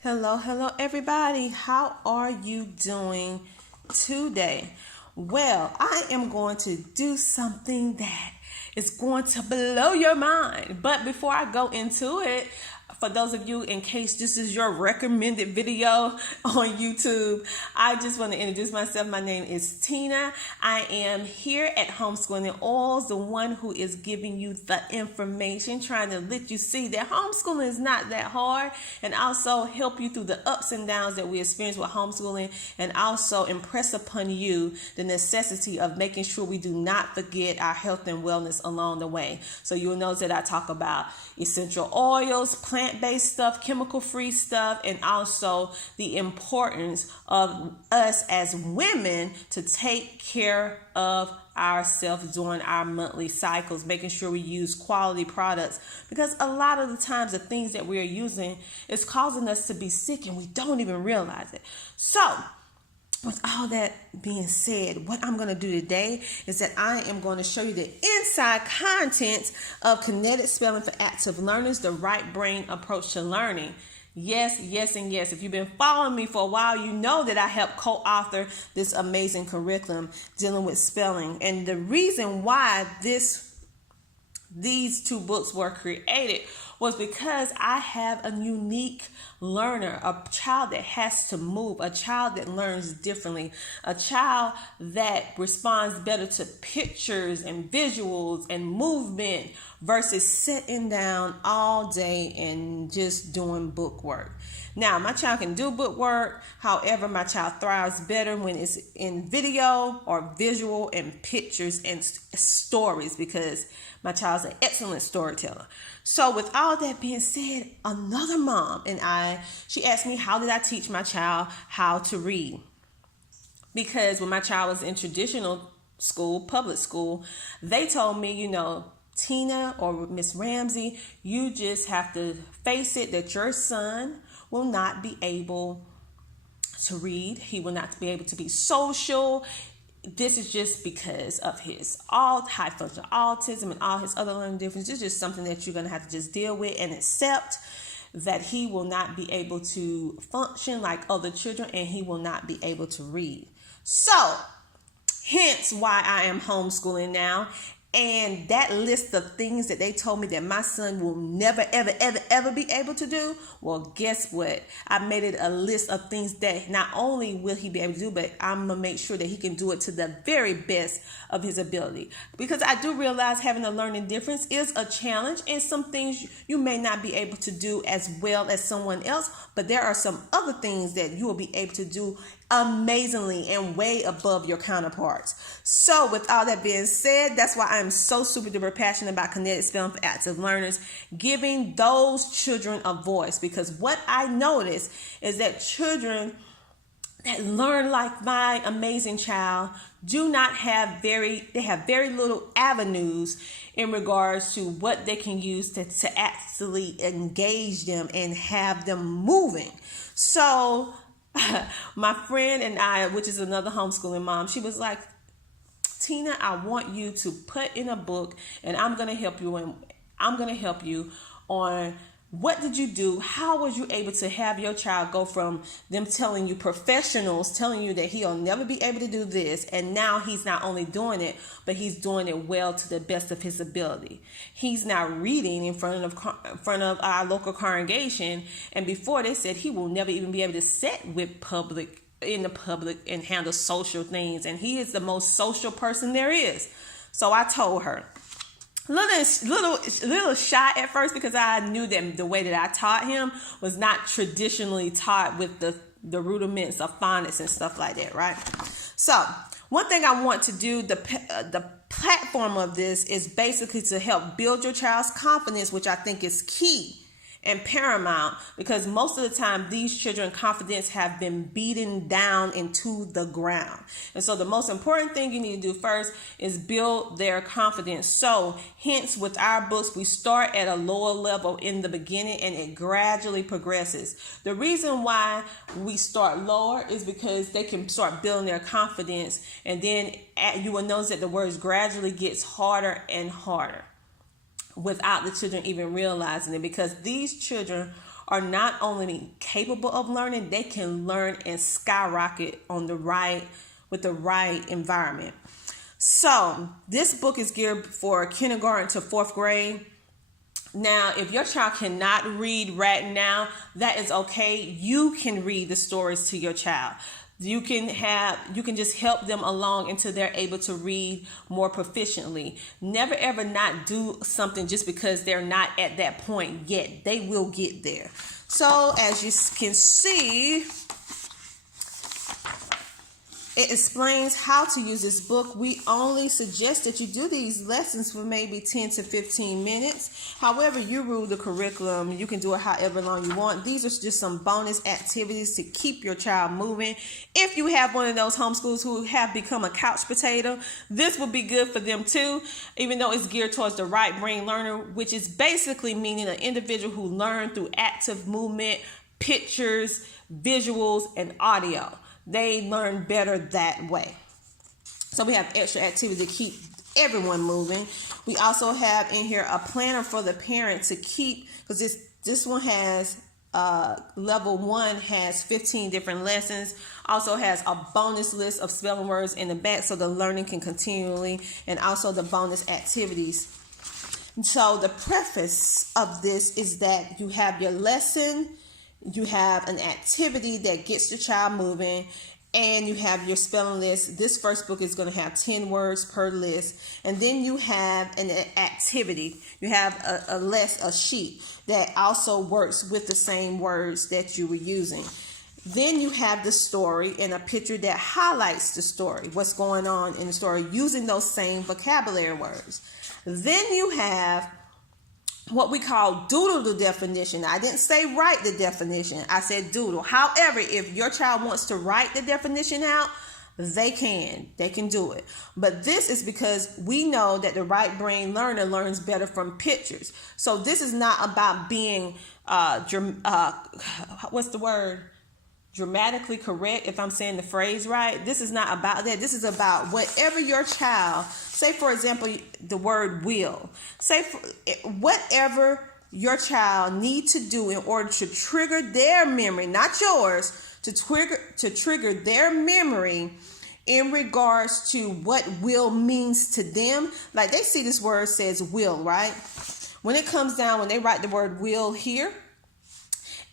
Hello, everybody. How are you doing today? Well, I am going to do something that is going to blow your mind. But before I go into it, for those of you, in case this is your recommended video on YouTube, I just want to introduce myself. My name is Tina. I am here at Homeschooling and Oils, the one who is giving you the information, trying to let you see that homeschooling is not that hard, and also help you through the ups and downs that we experience with homeschooling, and also impress upon you the necessity of making sure we do not forget our health and wellness along the way. So you'll notice that I talk about essential oils, plant-based stuff, chemical-free stuff, and also the importance of us as women to take care of ourselves during our monthly cycles, making sure we use quality products, because a lot of the times the things that we are using is causing us to be sick and we don't even realize it. So with all that being said, what I'm going to do today is that I am going to show you the inside contents of Kinetic Spelling for Active Learners, the right brain approach to learning. Yes, and yes. If you've been following me for a while, you know that I helped co-author this amazing curriculum dealing with spelling. And the reason why these two books were created was because I have a unique learner, a child that has to move, a child that learns differently, a child that responds better to pictures and visuals and movement versus sitting down all day and just doing book work. Now, my child can do book work. However, my child thrives better when it's in video or visual and pictures and stories, because my child's an excellent storyteller. So with all that being said, another mom and she asked me, how did I teach my child how to read? Because when my child was in traditional school, public school, they told me, Tina or Miss Ramsey, you just have to face it that your son will not be able to read. He will not be able to be social. This is just because of his high functional autism and all his other learning differences. It's just something that you're going to have to just deal with and accept, that he will not be able to function like other children and he will not be able to read. So, hence why I am homeschooling now. And that list of things that they told me that my son will never, ever be able to do, well, guess what? I made it a list of things that not only will he be able to do, but I'm going to make sure that he can do it to the very best of his ability. Because I do realize having a learning difference is a challenge, and some things you may not be able to do as well as someone else, but there are some other things that you will be able to do amazingly and way above your counterparts. So with all that being said, that's why I'm so super duper passionate about Kinetic Spelling for Active Learners, giving those children a voice. Because what I notice is that children that learn like my amazing child have very little avenues in regards to what they can use to actually engage them and have them moving. So my friend and I, which is another homeschooling mom, she was like, Tina, I want you to put in a book, and I'm going to help you on what did you do? How was you able to have your child go from them telling you, professionals telling you that he'll never be able to do this, and now he's not only doing it, but he's doing it well to the best of his ability. He's now reading in front of our local congregation, and before they said he will never even be able to sit with in the public and handle social things, and he is the most social person there is. So I told her, little shy at first, because I knew that the way that I taught him was not traditionally taught with the rudiments of phonics and stuff like that, right? So one thing I want to do, the platform of this is basically to help build your child's confidence, which I think is key and paramount, because most of the time these children's confidence have been beaten down into the ground. And so the most important thing you need to do first is build their confidence. So hence with our books, we start at a lower level in the beginning and it gradually progresses. The reason why we start lower is because they can start building their confidence, and then you will notice that the words gradually gets harder and harder without the children even realizing it, because these children are not only capable of learning, they can learn and skyrocket with the right environment. So this book is geared for kindergarten to 4th grade. Now, if your child cannot read right now, that is okay. You can read the stories to your child. You can just help them along until they're able to read more proficiently. Never ever not do something just because they're not at that point yet. They will get there. So as you can see, it explains how to use this book. We only suggest that you do these lessons for maybe 10 to 15 minutes. However, you rule the curriculum. You can do it however long you want. These are just some bonus activities to keep your child moving. If you have one of those homeschoolers who have become a couch potato, this would be good for them too, even though it's geared towards the right brain learner, which is basically meaning an individual who learned through active movement, pictures, visuals, and audio. They learn better that way. So we have extra activity to keep everyone moving. We also have in here a planner for the parent to keep, because this one has level 1 has 15 different lessons. Also has a bonus list of spelling words in the back so the learning can continually, and also the bonus activities. So the preface of this is that you have your lesson, you have an activity that gets the child moving, and you have your spelling list. This first book is going to have 10 words per list. And then you have an activity. You have a sheet that also works with the same words that you were using. Then you have the story and a picture that highlights the story, what's going on in the story, using those same vocabulary words. Then you have what we call doodle the definition. I didn't say write the definition. I said doodle. However, if your child wants to write the definition out, they can do it. But this is because we know that the right brain learner learns better from pictures. So this is not about being, dramatically correct, if I'm saying the phrase right. This is not about that. This is about whatever your child, say for example, the word will. Whatever your child needs to do in order to trigger their memory, not yours, to trigger their memory in regards to what will means to them. Like they see this word says will, right? When it comes down, when they write the word will here,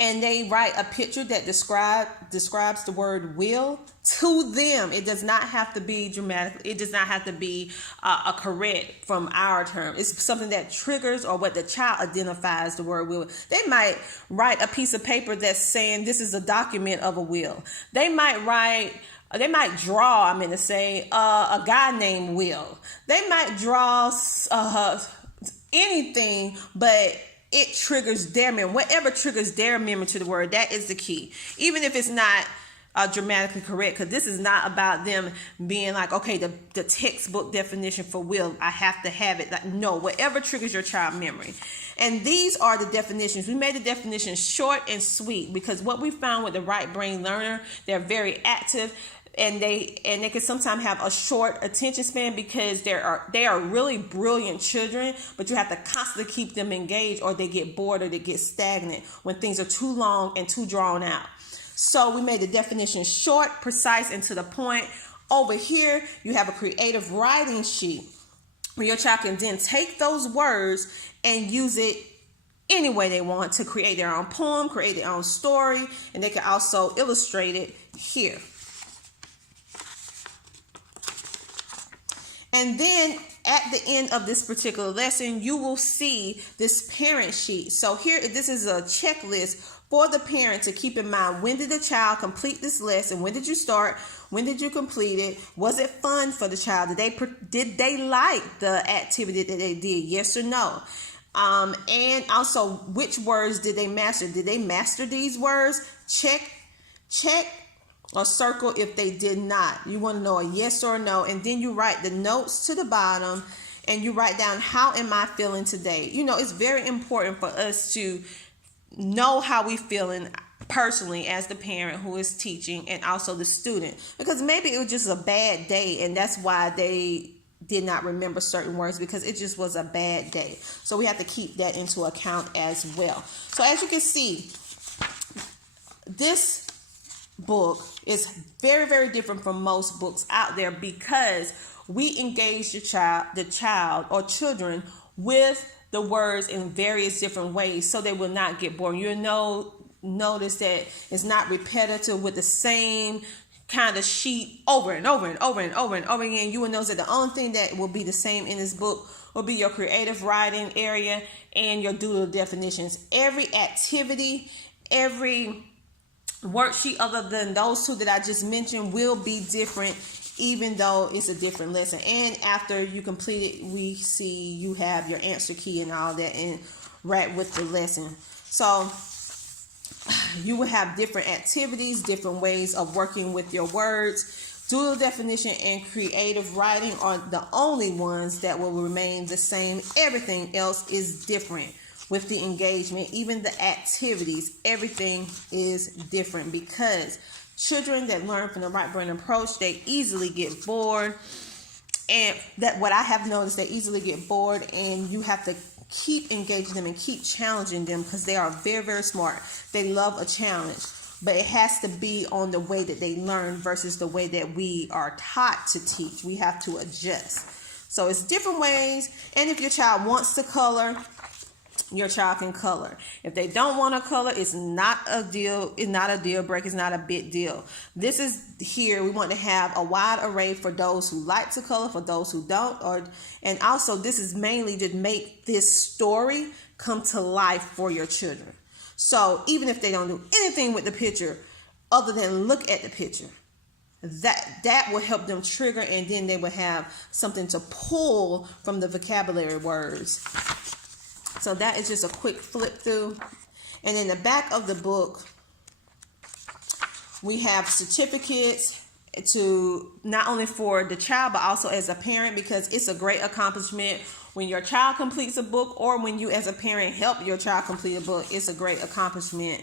and they write a picture that describes the word will to them. It does not have to be dramatic. It does not have to be a correct from our term. It's something that triggers or what the child identifies the word will. They might write a piece of paper that's saying this is a document of a will. They might draw, a guy named Will. They might draw anything, but it triggers their memory. Whatever triggers their memory to the word, that is the key. Even if it's not dramatically correct, because this is not about them being like, okay, the textbook definition for will, I have to have it. Like, no, whatever triggers your child memory. And these are the definitions. We made the definitions short and sweet because what we found with the right brain learner, they're very active. And they can sometimes have a short attention span because they are really brilliant children, but you have to constantly keep them engaged or they get bored or they get stagnant when things are too long and too drawn out. So we made the definition short, precise, and to the point. Over here, you have a creative writing sheet where your child can then take those words and use it any way they want to create their own poem, create their own story, and they can also illustrate it here. And then at the end of this particular lesson, you will see this parent sheet. So here, this is a checklist for the parent to keep in mind. When did the child complete this lesson? When did you start? When did you complete it? Was it fun for the child? Did they like the activity that they did? Yes or no? And also, which words did they master? Did they master these words? Check, or circle if they did not. You want to know a yes or a no. And then you write the notes to the bottom and you write down, how am I feeling today? You know, it's very important for us to know how we feeling personally as the parent who is teaching and also the student. Because maybe it was just a bad day and that's why they did not remember certain words, because it just was a bad day. So we have to keep that into account as well. So as you can see, this book is very, very different from most books out there because we engage the child or children with the words in various different ways so they will not get bored. You'll notice that it's not repetitive with the same kind of sheet over and over and over and over and over again. You will notice that the only thing that will be the same in this book will be your creative writing area and your doodle definitions. Every activity, every worksheet other than those two that I just mentioned will be different, even though it's a different lesson. And after you complete it, we see you have your answer key and all that and right with the lesson. So you will have different activities, different ways of working with your words. Doodle definition and creative writing are the only ones that will remain the same. Everything else is different. With the engagement, even the activities, everything is different because children that learn from the right brain approach, they easily get bored. And that what I have noticed, they easily get bored, and you have to keep engaging them and keep challenging them because they are very, very smart. They love a challenge, but it has to be on the way that they learn versus the way that we are taught to teach. We have to adjust. So it's different ways. And if your child wants to color, your child can color. If they don't want to color, it's not a deal. It's not a deal breaker. It's not a big deal. This is here. We want to have a wide array for those who like to color, for those who don't, and also this is mainly to make this story come to life for your children. So even if they don't do anything with the picture other than look at the picture, that will help them trigger, and then they will have something to pull from the vocabulary words. So that is just a quick flip through. And in the back of the book, we have certificates to not only for the child, but also as a parent, because it's a great accomplishment when your child completes a book, or when you as a parent help your child complete a book. It's a great accomplishment.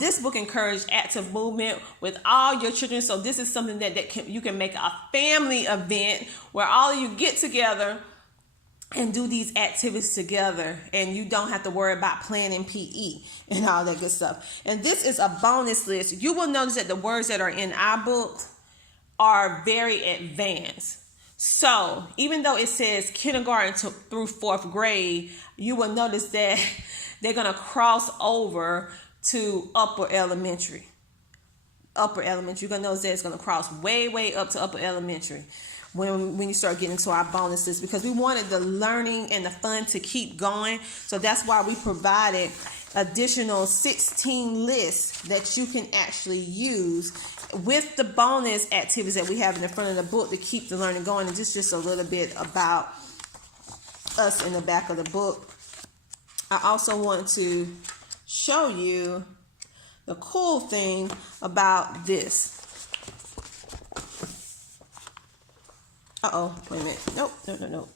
This book encouraged active movement with all your children. So this is something that you can make a family event where all of you get together and do these activities together, and you don't have to worry about planning PE and all that good stuff. And this is a bonus list. You will notice that the words that are in our book are very advanced. So even though it says kindergarten through 4th grade, you will notice that they're going to cross over to upper elementary. You're going to notice that it's going to cross way, way up to upper elementary when you start getting into our bonuses, because we wanted the learning and the fun to keep going. So that's why we provided additional 16 lists that you can actually use with the bonus activities that we have in the front of the book to keep the learning going. And just a little bit about us in the back of the book. I also want to show you the cool thing about this. Wait a minute. Nope.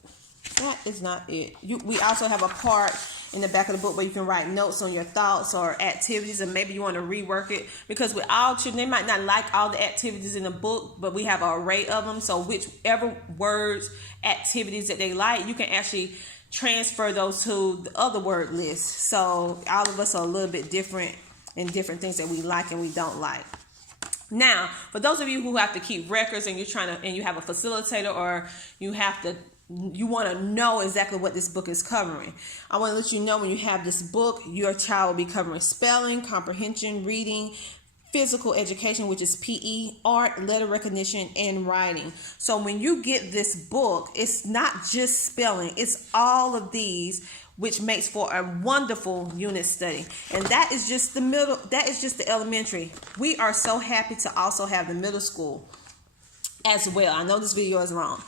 That is not it. We also have a part in the back of the book where you can write notes on your thoughts or activities, and maybe you want to rework it, because with all children, they might not like all the activities in the book, but we have an array of them. So whichever words, activities that they like, you can actually transfer those to the other word list. So all of us are a little bit different in different things that we like and we don't like. Now, for those of you who have to keep records and you have a facilitator, or you want to know exactly what this book is covering, I want to let you know when you have this book, your child will be covering spelling, comprehension, reading, physical education, which is PE, art, letter recognition, and writing. So when you get this book, it's not just spelling, it's all of these, which makes for a wonderful unit study. And that is just the elementary. We are so happy to also have the middle school as well. I know this video is long.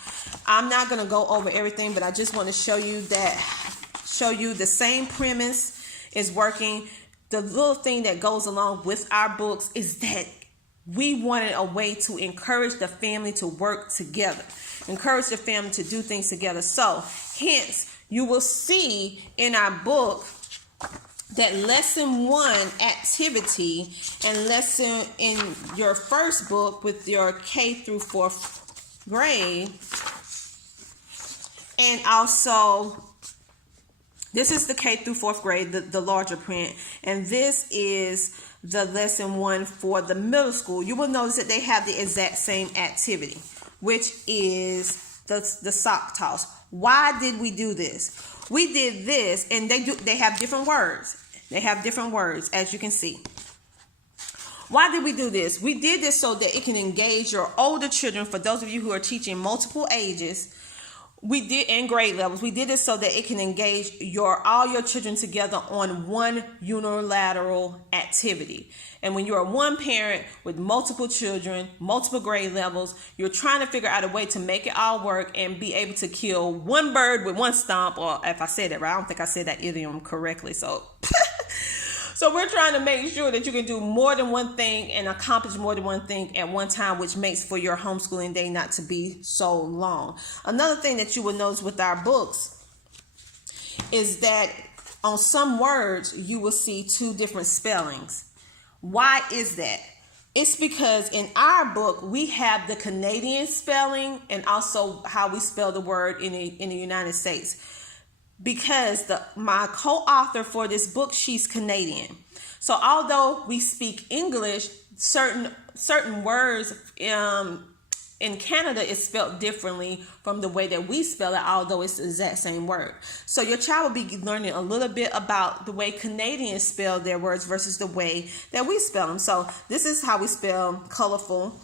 I'm not going to go over everything, but I just want to show you the same premise is working. The little thing that goes along with our books is that we wanted a way to encourage the family to work together, encourage the family to do things together. So hence, you will see in our book that lesson 1 activity and lesson in your first book with your K through 4th grade. And also, this is the K through 4th grade, the larger print. And this is the lesson one for the middle school, you will notice that they have the exact same activity, which is the sock toss. Why did we do this? We did this, and they have different words. They have different words, as you can see. Why did we do this? We did this so that it can engage your older children. For those of you who are teaching multiple ages, we did in grade levels. We did this so that it can engage all your children together on one unilateral activity. And when you're one parent with multiple children, multiple grade levels, you're trying to figure out a way to make it all work and be able to kill one bird with one stomp. Or if I said it right, I don't think I said that idiom correctly. So we're trying to make sure that you can do more than one thing and accomplish more than one thing at one time, which makes for your homeschooling day not to be so long. Another thing that you will notice with our books is that on some words, you will see two different spellings. Why is that? It's because in our book, we have the Canadian spelling and also how we spell the word in the United States. Because my co-author for this book, she's Canadian. So although we speak English, certain words in Canada is spelled differently from the way that we spell it, although it's the exact same word. So your child will be learning a little bit about the way Canadians spell their words versus the way that we spell them. So this is how we spell colorful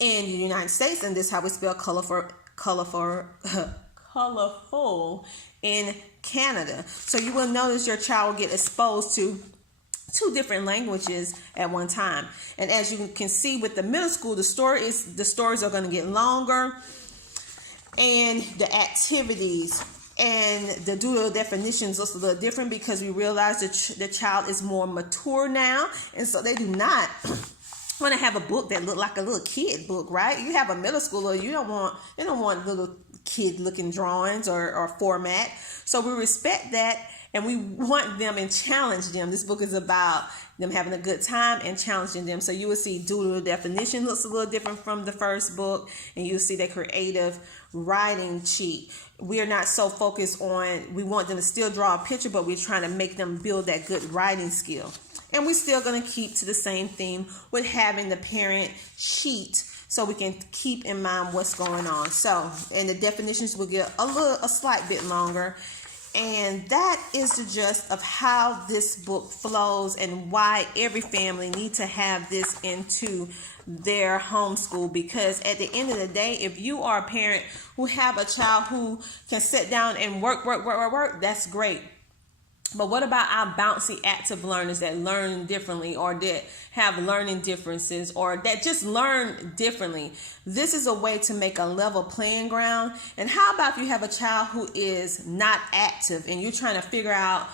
in the United States, and this is how we spell colorful in Canada. So you will notice your child will get exposed to two different languages at one time. And as you can see with the middle school, the stories are going to get longer, and the activities and the doodle definitions look a little different because we realize that the child is more mature now, and so they do not want to have a book that look like a little kid book, right? You have a middle schooler, they don't want little kid looking drawings or format. So we respect that, and we want them and challenge them. This book is about them having a good time and challenging them. So you will see doodle definition looks a little different from the first book, and you'll see the creative writing cheat. We are not so focused on, we want them to still draw a picture, but we're trying to make them build that good writing skill. And we're still going to keep to the same theme with having the parent sheet so we can keep in mind what's going on. So, and the definitions will get a slight bit longer. And that is the gist of how this book flows and why every family needs to have this into their homeschool. Because at the end of the day, if you are a parent who have a child who can sit down and work, that's great. But what about our bouncy active learners that learn differently, or that have learning differences, or that just learn differently? This is a way to make a level playing ground. And how about if you have a child who is not active and you're trying to figure out,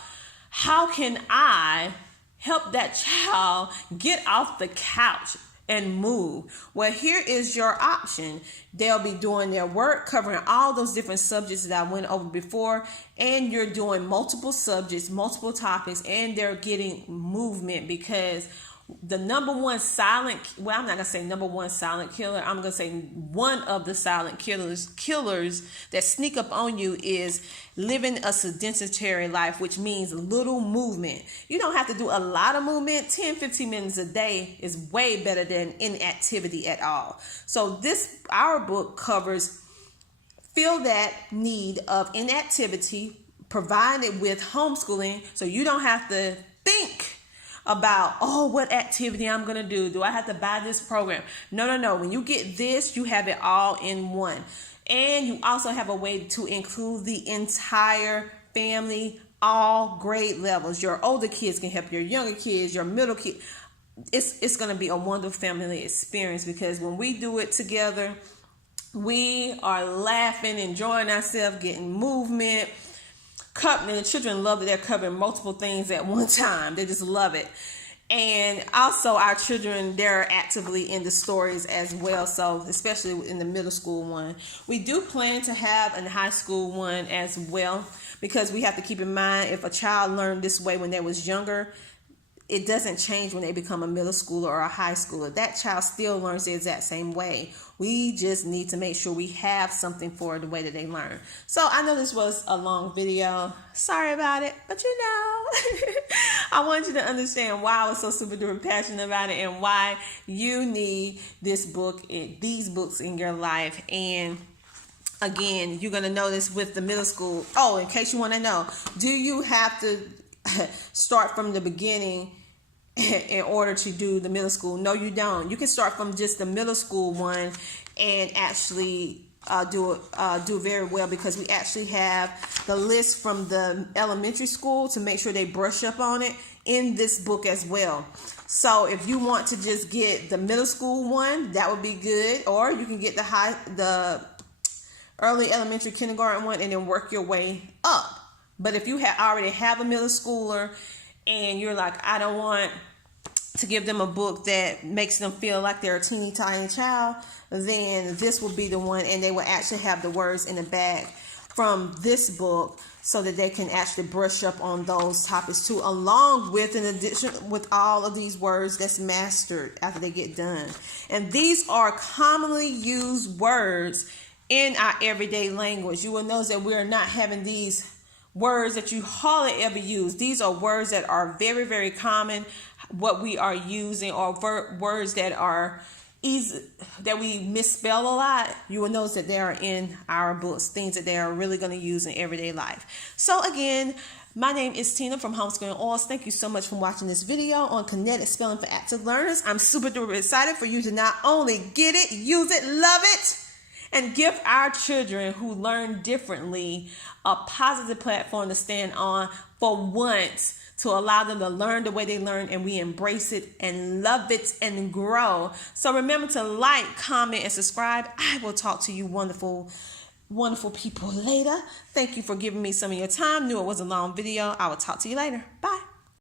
how can I help that child get off the couch and move? Well, here is your option. They'll be doing their work, covering all those different subjects that I went over before, and you're doing multiple subjects, multiple topics, and they're getting movement. Because the number one silent, well, I'm not going to say number one silent killer, I'm going to say one of the silent killers that sneak up on you is living a sedentary life, which means little movement. You don't have to do a lot of movement. 10-15 minutes a day is way better than inactivity at all. So our book covers, fill that need of inactivity, provided with homeschooling, so you don't have to think about, what activity I'm going to do. Do I have to buy this program? No. When you get this, you have it all in one. And you also have a way to include the entire family, all grade levels. Your older kids can help your younger kids, your middle kids. It's going to be a wonderful family experience, because when we do it together, we are laughing, enjoying ourselves, getting movement. And the children love that they're covering multiple things at one time. They just love it. And also our children, they're actively in the stories as well. So especially in the middle school one. We do plan to have a high school one as well, because we have to keep in mind, if a child learned this way when they was younger, it doesn't change when they become a middle schooler or a high schooler. That child still learns the exact same way. We just need to make sure we have something for the way that they learn. So I know this was a long video. Sorry about it, but I want you to understand why I was so super duper passionate about it and why you need these books in your life. And again, you're going to notice with the middle school. Oh, in case you want to know, do you have to start from the beginning in order to do the middle school? No, you don't. You can start from just the middle school one and actually do very well, because we actually have the list from the elementary school to make sure they brush up on it in this book as well. So if you want to just get the middle school one, that would be good. Or you can get the early elementary kindergarten one and then work your way up. But if you already have a middle schooler and you're like, I don't want to give them a book that makes them feel like they're a teeny tiny child, then this will be the one, and they will actually have the words in the back from this book so that they can actually brush up on those topics too, along with, in addition, with all of these words that's mastered after they get done. And these are commonly used words in our everyday language. You will notice that we're not having these words that you hardly ever use. These are words that are very, very common, what we are using, or words that are easy, that we misspell a lot. You will notice that they are in our books, things that they are really going to use in everyday life. So again, my name is Tina from Homeschooling and Oils. Thank you so much for watching this video on Kinetic Spelling for Active Learners. I'm super duper excited for you to not only get it, use it, love it, and give our children who learn differently a positive platform to stand on for once, to allow them to learn the way they learn, and we embrace it and love it and grow. So remember to like, comment, and subscribe. I will talk to you wonderful, wonderful people later. Thank you for giving me some of your time. Knew it was a long video. I will talk to you later. Bye.